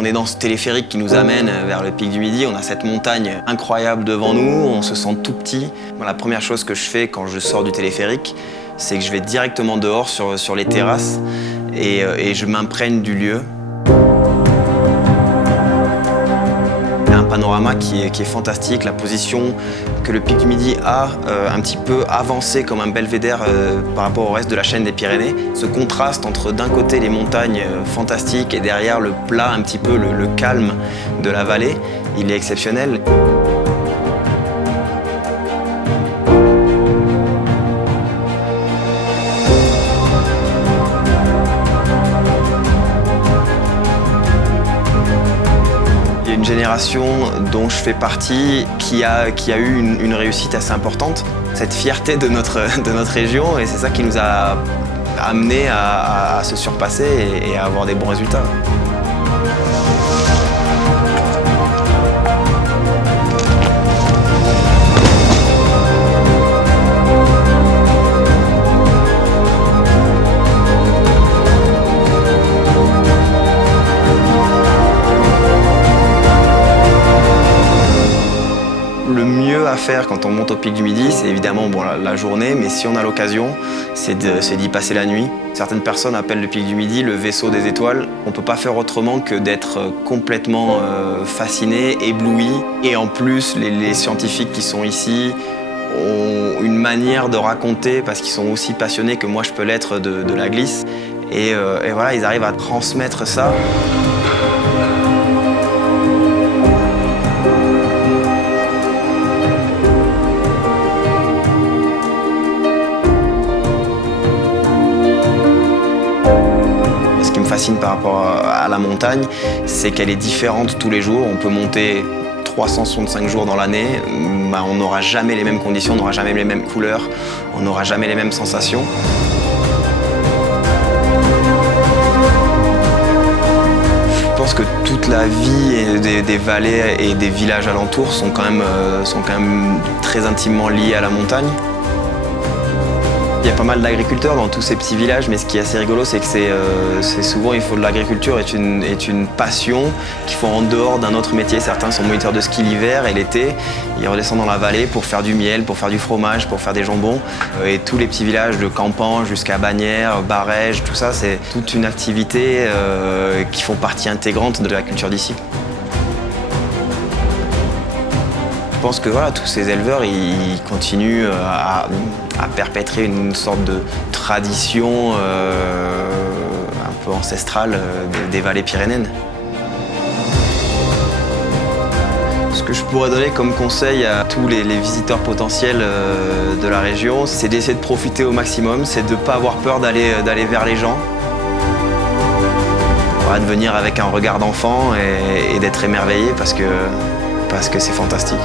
on est dans ce téléphérique qui nous amène vers le pic du Midi, on a cette montagne incroyable devant nous, on se sent tout petit. La première chose que je fais quand je sors du téléphérique, c'est que je vais directement dehors sur les terrasses et je m'imprègne du lieu. Il y a un panorama qui est fantastique, la position que le pic du Midi a un petit peu avancé comme un belvédère par rapport au reste de la chaîne des Pyrénées. Ce contraste entre d'un côté les montagnes fantastiques et derrière le plat, un petit peu le calme de la vallée, il est exceptionnel. Il y a une génération dont je fais partie qui a eu une réussite assez importante. Cette fierté de notre région, et c'est ça qui nous a amenés à se surpasser et à avoir des bons résultats. Le mieux à faire quand on monte au pic du Midi, c'est évidemment la journée, mais si on a l'occasion, c'est d'y passer la nuit. Certaines personnes appellent le pic du Midi le vaisseau des étoiles. On ne peut pas faire autrement que d'être complètement fasciné, ébloui. Et en plus, les scientifiques qui sont ici ont une manière de raconter, parce qu'ils sont aussi passionnés que moi je peux l'être de la glisse. Et voilà, ils arrivent à transmettre ça. Ce qui me fascine par rapport à la montagne, c'est qu'elle est différente tous les jours. On peut monter 365 jours dans l'année, on n'aura jamais les mêmes conditions, on n'aura jamais les mêmes couleurs, on n'aura jamais les mêmes sensations. Je pense que toute la vie des vallées et des villages alentours sont quand même très intimement liés à la montagne. Il y a pas mal d'agriculteurs dans tous ces petits villages, mais ce qui est assez rigolo, c'est que c'est souvent, l'agriculture est une passion qu'il faut en dehors d'un autre métier. Certains sont moniteurs de ski l'hiver et l'été, ils redescendent dans la vallée pour faire du miel, pour faire du fromage, pour faire des jambons. Et tous les petits villages de Campan jusqu'à Bagnères, Barèges, tout ça, c'est toute une activité qui font partie intégrante de la culture d'ici. Je pense que voilà, tous ces éleveurs, ils continuent à perpétrer une sorte de tradition un peu ancestrale des vallées pyrénéennes. Ce que je pourrais donner comme conseil à tous les visiteurs potentiels de la région, c'est d'essayer de profiter au maximum, c'est de ne pas avoir peur d'aller vers les gens. Voilà, de venir avec un regard d'enfant et d'être émerveillé parce que c'est fantastique.